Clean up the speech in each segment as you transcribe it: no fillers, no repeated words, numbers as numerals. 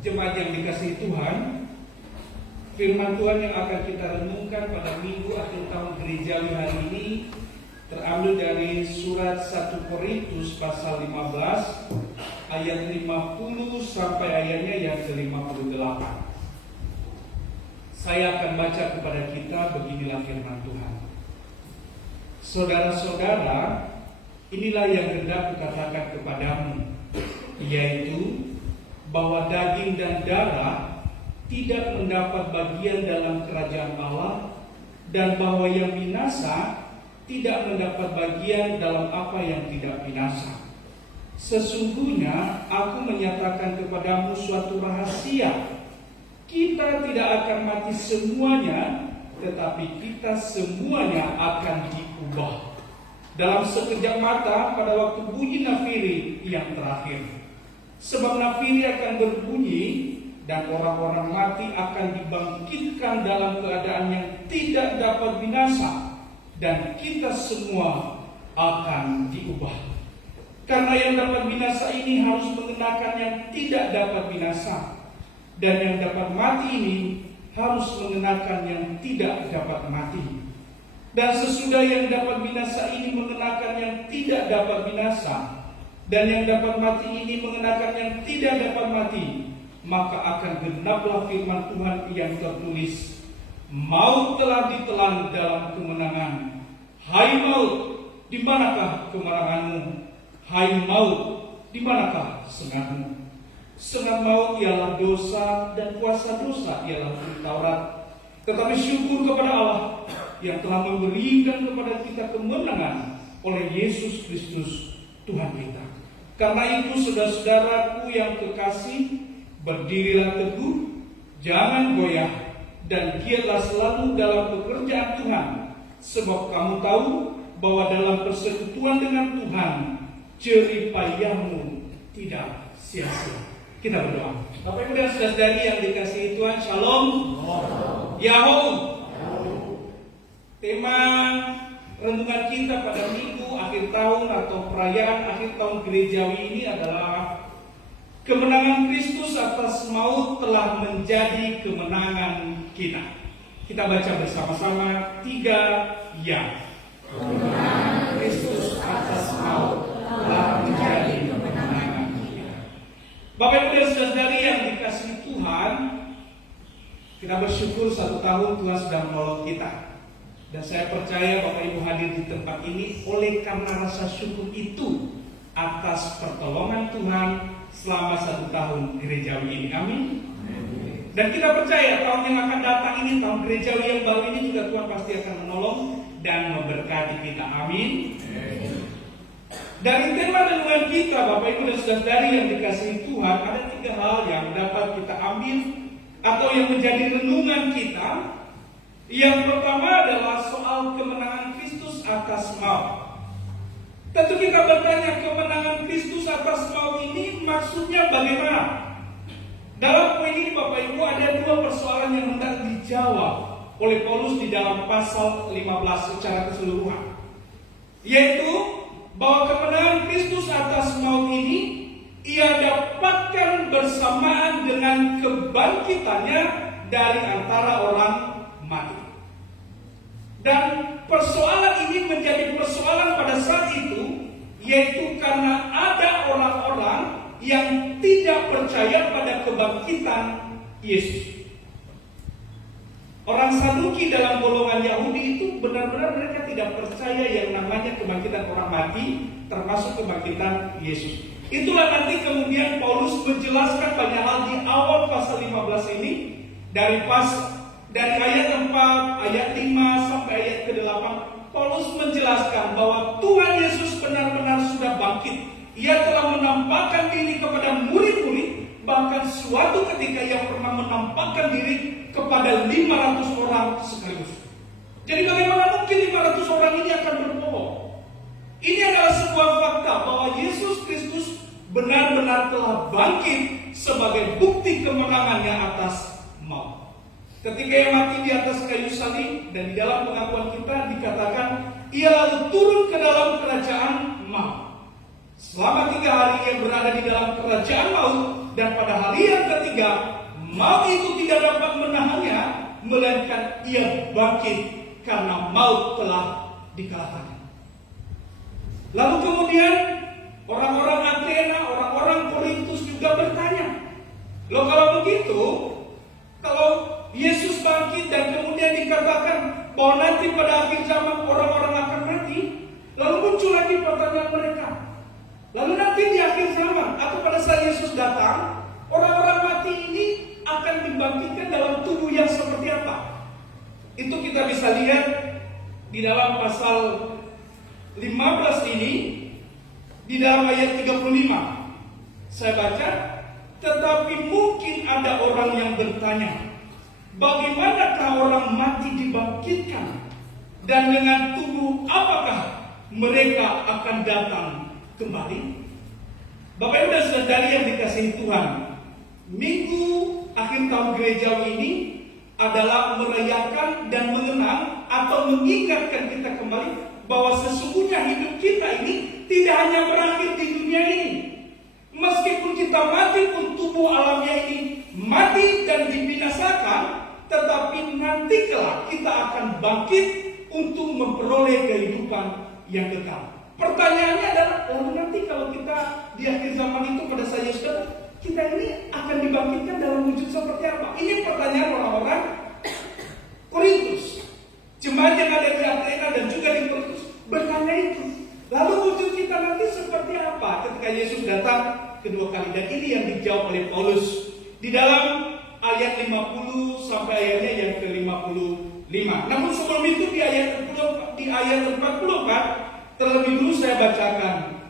Jemaat yang dikasihi Tuhan, firman Tuhan yang akan kita renungkan pada minggu akhir tahun gerejawi hari ini terambil dari surat 1 Korintus pasal 15 ayat 50 sampai ayatnya yang ke-58. Saya akan baca kepada kita, beginilah firman Tuhan. Saudara-saudara, inilah yang hendak kukatakan kepadamu, yaitu bahwa daging dan darah tidak mendapat bagian dalam kerajaan Allah, dan bahwa yang binasa tidak mendapat bagian dalam apa yang tidak binasa. Sesungguhnya aku menyatakan kepadamu suatu rahasia. Kita tidak akan mati semuanya, tetapi kita semuanya akan diubah dalam sekejap mata pada waktu bunyi nafiri yang terakhir. Sebab nafiri akan berbunyi dan orang-orang mati akan dibangkitkan dalam keadaan yang tidak dapat binasa, dan kita semua akan diubah. Karena yang dapat binasa ini harus mengenakan yang tidak dapat binasa, dan yang dapat mati ini harus mengenakan yang tidak dapat mati. Dan sesudah yang dapat binasa ini mengenakan yang tidak dapat binasa, dan yang dapat mati ini mengenakan yang tidak dapat mati, maka akan genaplah firman Tuhan yang tertulis, maut telah ditelan dalam kemenangan. Hai maut, di manakah kemenanganmu? Hai maut, di manakah sengatmu? Sengat maut ialah dosa, dan kuasa dosa ialah hukum Taurat. Tetapi syukur kepada Allah yang telah memberikan kepada kita kemenangan oleh Yesus Kristus Tuhan kita. Karena itu, saudara-saudaraku yang kekasih, berdirilah teguh, jangan goyah, dan giatlah selalu dalam pekerjaan Tuhan. Sebab kamu tahu bahwa dalam persekutuan dengan Tuhan, jerih payahmu tidak sia-sia. Kita berdoa. Bapak Ibu dan saudara-saudari yang dikasihi Tuhan, Shalom. Yahoo. Tema renungan kita pada minggu akhir tahun atau perayaan akhir tahun gerejawi ini adalah kemenangan Kristus atas maut telah menjadi kemenangan kita. Kita baca bersama-sama 3 ya. Kemenangan Kristus atas maut telah menjadi kemenangan kita. Bapak Ibu dan saudari yang dikasihi Tuhan, kita bersyukur 1 tahun Tuhan sudah menolong kita. Dan saya percaya Bapak Ibu hadir di tempat ini oleh karena rasa syukur itu atas pertolongan Tuhan selama 1 tahun gerejawi ini. Amin. Dan kita percaya tahun yang akan datang ini, tahun gerejawi yang baru ini juga Tuhan pasti akan menolong dan memberkati kita. Amin. Dari tema renungan kita, Bapak Ibu dan saudari yang dikasihi Tuhan, ada 3 hal yang dapat kita ambil atau yang menjadi renungan kita. Yang pertama adalah soal kemenangan Kristus atas maut. Tentu kita bertanya, kemenangan Kristus atas maut ini maksudnya bagaimana? Dalam poin ini Bapak Ibu ada 2 persoalan yang hendak dijawab oleh Paulus di dalam pasal 15 secara keseluruhan. Yaitu bahwa kemenangan Kristus atas maut ini ia dapatkan bersamaan dengan kebangkitannya dari antara orang mati. Dan persoalan ini menjadi persoalan pada saat itu, yaitu karena ada orang-orang yang tidak percaya pada kebangkitan Yesus. Orang Saduki dalam golongan Yahudi itu benar-benar mereka tidak percaya yang namanya kebangkitan orang mati, termasuk kebangkitan Yesus. Itulah nanti kemudian Paulus menjelaskan banyak hal di awal pasal 15 ini, dari ayat 4, ayat 5 sampai ayat ke-8, Paulus menjelaskan bahwa Tuhan Yesus benar-benar sudah bangkit. Ia telah menampakkan diri kepada murid-murid, bahkan suatu ketika ia pernah menampakkan diri kepada 500 orang sekaligus. Jadi bagaimana mungkin 500 orang ini akan berbohong? Ini adalah sebuah fakta bahwa Yesus Kristus benar-benar telah bangkit sebagai bukti kemenangannya atas maut. Ketika ia mati di atas kayu salib, dan di dalam pengakuan kita dikatakan ia lalu turun ke dalam kerajaan maut. Selama 3 hari ia berada di dalam kerajaan maut, Dan pada hari yang ketiga, maut itu tidak dapat menahannya, melainkan ia bangkit karena maut telah dikalahkan. Lalu kemudian orang-orang Athena, orang-orang Korintus juga bertanya, loh kalau begitu, kalau Yesus bangkit dan kemudian dikatakan bahwa nanti pada akhir zaman orang-orang akan mati, lalu muncul lagi pertanyaan mereka, lalu nanti di akhir zaman atau pada saat Yesus datang, orang-orang mati ini akan dibangkitkan dalam tubuh yang seperti apa? Itu kita bisa lihat di dalam pasal 15 ini, di dalam ayat 35. Saya baca, tetapi mungkin ada orang yang bertanya, bagaimanakah orang mati dibangkitkan? Dan dengan tubuh apakah mereka akan datang kembali? Bapak Ibu dan Saudari yang dikasihi Tuhan, minggu akhir tahun gerejawi ini adalah merayakan dan mengenang atau mengingatkan kita kembali bahwa sesungguhnya hidup kita ini tidak hanya berakhir di dunia ini. Meskipun kita mati pun tubuh alamnya ini mati dan dibinasakan, tetapi nanti kelak kita akan bangkit untuk memperoleh kehidupan yang kekal. Pertanyaannya adalah, lalu nanti kalau kita di akhir zaman itu pada saat Yesus datang, kita ini akan dibangkitkan dalam wujud seperti apa? Ini pertanyaan orang-orang Korintus. Jemaat yang ada di Athena dan juga di Korintus bertanya itu. Lalu wujud kita nanti seperti apa ketika Yesus datang kedua kali? Dan ini yang dijawab oleh Paulus di dalam ayat 50 sampai ayatnya yang ke-55. Namun sebelum itu di ayat 44 terlebih dulu saya bacakan.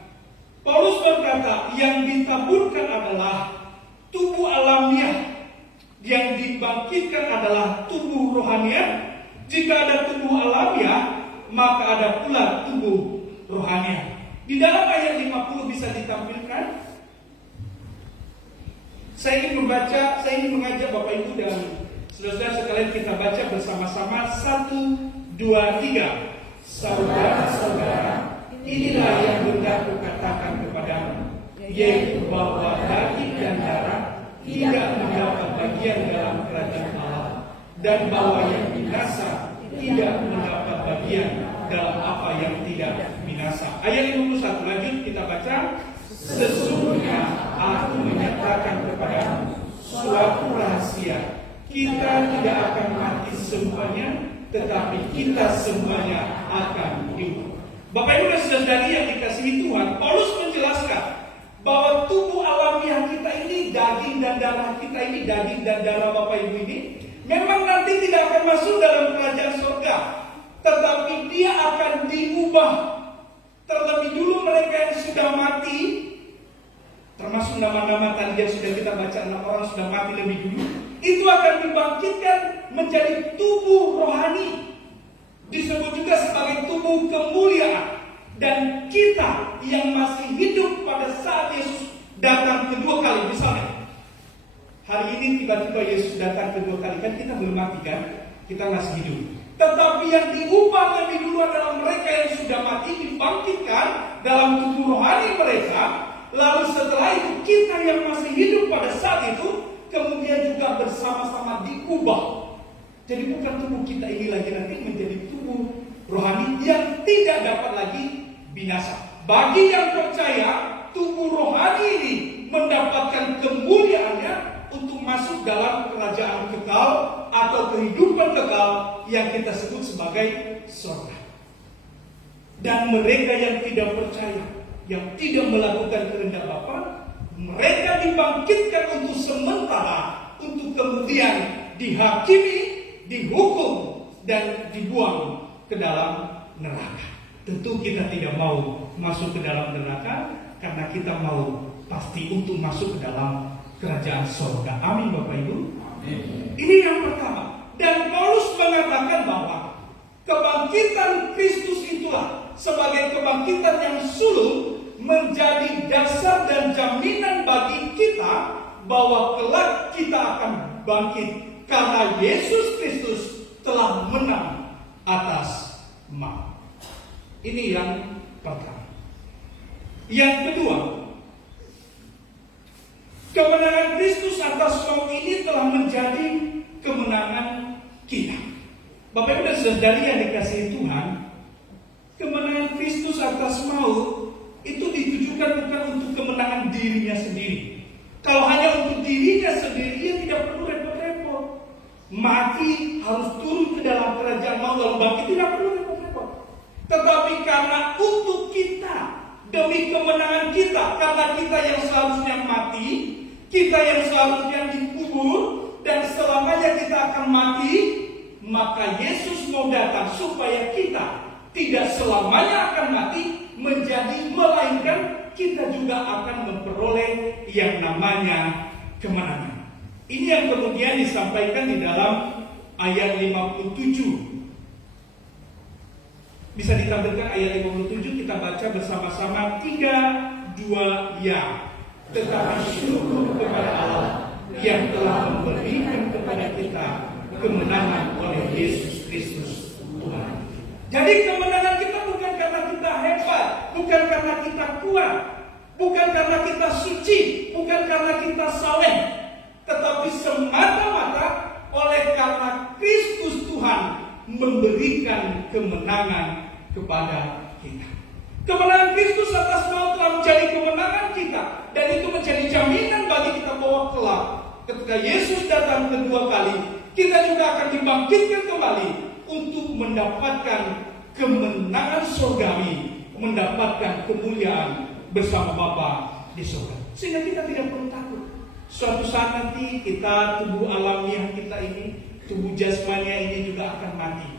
Paulus berkata, yang ditaburkan adalah tubuh alamiah, yang dibangkitkan adalah tubuh rohaniah. Jika ada tubuh alamiah, maka ada pula tubuh rohaniah. Di dalam ayat 50 bisa ditampilkan. Saya ingin mengajak Bapak Ibu dan saudara-saudara sekalian kita baca bersama-sama 1, 2, 3. Saudara-saudara, inilah yang hendak kukatakan kepadamu, yaitu bahwa daging dan darah tidak mendapat bagian dalam kerajaan Allah, dan bahwa yang binasa tidak mendapat bagian dalam apa yang tidak binasa. Ayat 51 lanjut kita baca. Sesungguhnya aku menyatakan kepadamu suatu rahasia, kita tidak akan mati semuanya, tetapi kita semuanya akan hidup. Bapak Ibu dan Saudari yang dikasihi Tuhan, Paulus menjelaskan bahwa tubuh alamiah kita ini, daging dan darah kita ini, daging dan darah Bapak Ibu ini memang nanti tidak akan masuk dalam kerajaan surga, tetapi dia akan diubah. Terlebih dulu mereka yang sudah mati, termasuk nama-nama tadi yang sudah kita baca, 6 orang sudah mati lebih dulu, itu akan dibangkitkan menjadi tubuh rohani, disebut juga sebagai tubuh kemuliaan. Dan kita yang masih hidup pada saat Yesus datang kedua kali, misalnya hari ini tiba-tiba Yesus datang kedua kali, kan kita belum mati kan, kita masih hidup. Tetapi yang diubah lebih dulu adalah mereka yang sudah mati dibangkitkan dalam tubuh rohani mereka. Lalu setelah itu kita yang masih hidup pada saat itu kemudian juga bersama-sama diubah. Jadi bukan tubuh kita ini lagi nanti menjadi tubuh rohani yang tidak dapat lagi binasa. Bagi yang percaya, tubuh rohani ini mendapatkan kemuliaannya untuk masuk dalam kerajaan kekal atau kehidupan kekal yang kita sebut sebagai surga. Dan mereka yang tidak percaya, yang tidak melakukan kehendak Bapa, mereka dibangkitkan untuk sementara, untuk kemudian dihakimi, dihukum, dan dibuang ke dalam neraka. Tentu kita tidak mau masuk ke dalam neraka, karena kita mau pasti untuk masuk ke dalam kerajaan surga. Amin Bapak Ibu. Amin. Ini yang pertama. Dan Paulus mengatakan bahwa kebangkitan Kristus itulah sebagai kebangkitan yang sulung menjadi dasar dan jaminan bagi kita bahwa kelak kita akan bangkit karena Yesus Kristus telah menang atas maut. Ini yang pertama. Yang kedua, Kemenangan Kristus atas maut ini telah menjadi kemenangan kita. Bapak Ibu dan Saudari yang dikasihi Tuhan, kemenangan Kristus atas maut itu ditujukan bukan untuk kemenangan dirinya sendiri. Kalau hanya untuk dirinya sendiri, ia tidak perlu repot-repot. Mati harus turun ke dalam kerajaan maut lalu bangkit, tidak perlu repot-repot. Tetapi karena untuk kita, demi kemenangan kita, karena kita yang seharusnya mati, kita yang seharusnya dikubur, dan selamanya kita akan mati, maka Yesus mau datang supaya kita tidak selamanya akan mati, melainkan kita juga akan memperoleh yang namanya kemenangan. Ini yang kemudian disampaikan di dalam ayat 57. Bisa ditampilkan ayat 57, kita baca bersama-sama 3, 2, ya. Tetapi syukur kepada Allah yang telah memberikan kepada kita kemenangan oleh Yesus Kristus Tuhan. Jadi kemenangan kita bukan karena kita hebat, bukan karena kita kuat, bukan karena kita suci, bukan karena kita saleh, tetapi semata-mata oleh karena Kristus Tuhan memberikan kemenangan kepada kita. Kemenangan Kristus atas maut telah menjadi kemenangan kita, dan itu menjadi jaminan bagi kita bahwa kelak ketika Yesus datang kedua kali, kita juga akan dibangkitkan kembali untuk mendapatkan kemenangan surgawi, mendapatkan kemuliaan bersama Bapa di surga. Sehingga kita tidak perlu takut. Suatu saat nanti kita, tubuh alamiah kita ini, tubuh jasmania ini juga akan mati.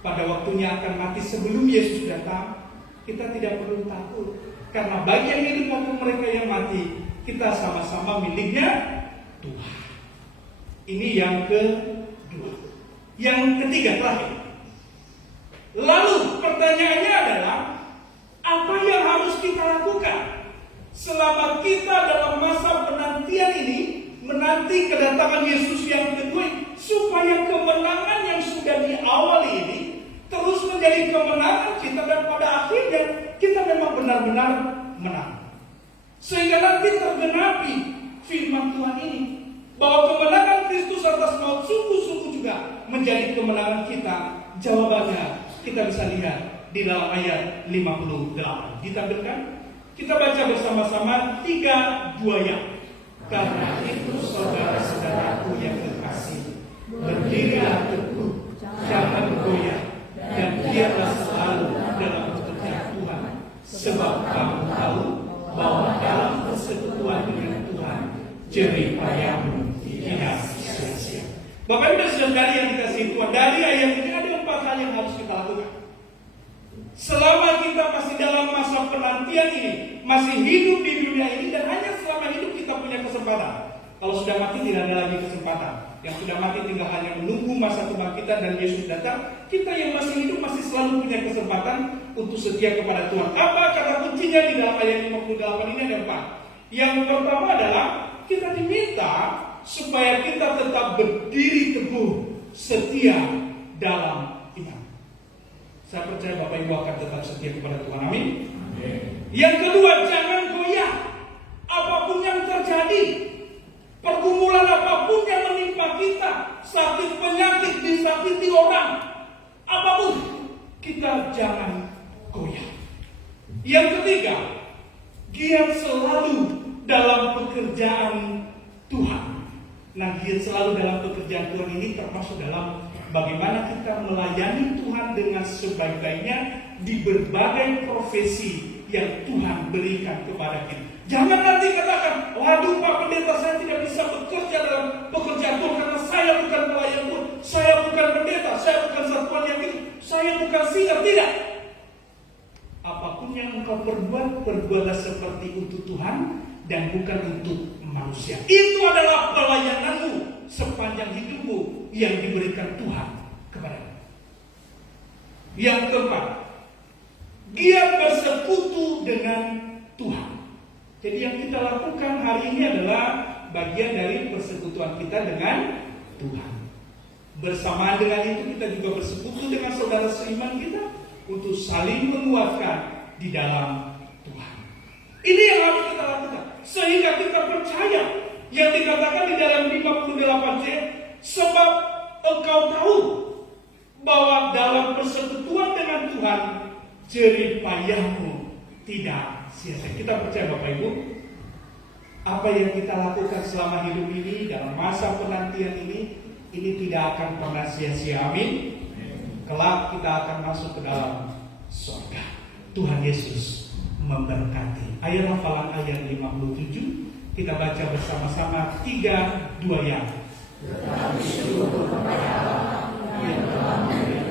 Pada waktunya akan mati sebelum Yesus datang. Kita tidak perlu takut, karena bagi yang hidup maupun mereka yang mati, kita sama-sama miliknya Tuhan. Ini yang kedua. Yang ketiga, terakhir. Lalu pertanyaannya adalah, apa yang harus kita lakukan selama kita dalam masa penantian ini, menanti kedatangan Yesus yang kedua, supaya kemenangan yang sudah diawali ini terus menjadi kemenangan kita, dan pada akhirnya kita memang benar-benar menang. Sehingga nanti tergenapi firman Tuhan ini, bahwa kemenangan Kristus atas maut sungguh-sungguh juga menjadi kemenangan kita. Jawabannya kita bisa lihat di dalam ayat 58. Ditampilkan? Kita baca bersama-sama 3, 2, ya. Karena itu saudara-saudaraku yang terkasih, berdirilah teguh, jangan goyah, dan giatlah selalu dalam pekerjaan Tuhan, sebab kamu tahu bahwa dalam persekutuan dengan Tuhan jerih payahmu tidak sia-sia. Bapak Ibu dan Saudari yang dikasihi Tuhan, dari ayat ini ada 4 hal yang harus kita lakukan. Selama kita masih dalam masa penantian ini, masih hidup di dunia ini, dan hanya selama hidup kita punya kesempatan. Kalau sudah mati tidak ada lagi kesempatan. Yang sudah mati tinggal hanya menunggu masa kebangkitan dan Yesus datang. Kita yang masih hidup masih selalu punya kesempatan untuk setia kepada Tuhan. Apa kata kuncinya di dalam ayat 58 ini? Ada 4. Yang pertama adalah kita diminta supaya kita tetap berdiri teguh, setia dalam iman. Saya percaya Bapak Ibu akan tetap setia kepada Tuhan. Amin. Yang kedua, jangan goyah. Apapun yang terjadi, pergumulan apapun yang menimpa kita, sakit, penyakit, disakiti orang, apapun, kita jangan goyah. Yang ketiga, giat selalu dalam pekerjaan Tuhan. Nah, giat selalu dalam pekerjaan Tuhan ini termasuk dalam bagaimana kita melayani Tuhan dengan sebaik-baiknya di berbagai profesi yang Tuhan berikan kepada kita. Jangan nanti katakan, waduh Pak Pendeta, saya tidak bisa bekerja dalam pekerjaan Tuhan karena saya bukan pelayan Tuhan, saya bukan pendeta, saya bukan satuan yang itu, saya bukan singa. Tidak. Apapun yang engkau perbuat, perbuatlah seperti untuk Tuhan dan bukan untuk manusia. Itu adalah pelayananmu sepanjang hidupmu yang diberikan Tuhan kepadamu. Yang keempat, giat bersekutu dengan Tuhan. Jadi yang kita lakukan hari ini adalah bagian dari persekutuan kita dengan Tuhan. Bersamaan dengan itu kita juga bersekutu dengan saudara seiman kita untuk saling menguatkan di dalam Tuhan. Ini yang harus kita lakukan. Sehingga kita percaya yang dikatakan di dalam 58C, sebab engkau tahu bahwa dalam persekutuan dengan Tuhan jerih payahmu tidak sia-sia. Kita percaya Bapak Ibu, apa yang kita lakukan selama hidup ini dalam masa penantian ini tidak akan pernah sia-sia. Amin. Kelak kita akan masuk ke dalam surga. Tuhan Yesus memberkati. Ayat hafalan ayat 57 kita baca bersama-sama 3, 2 yang. Tetapi syukur kepada Allah yang telah memberi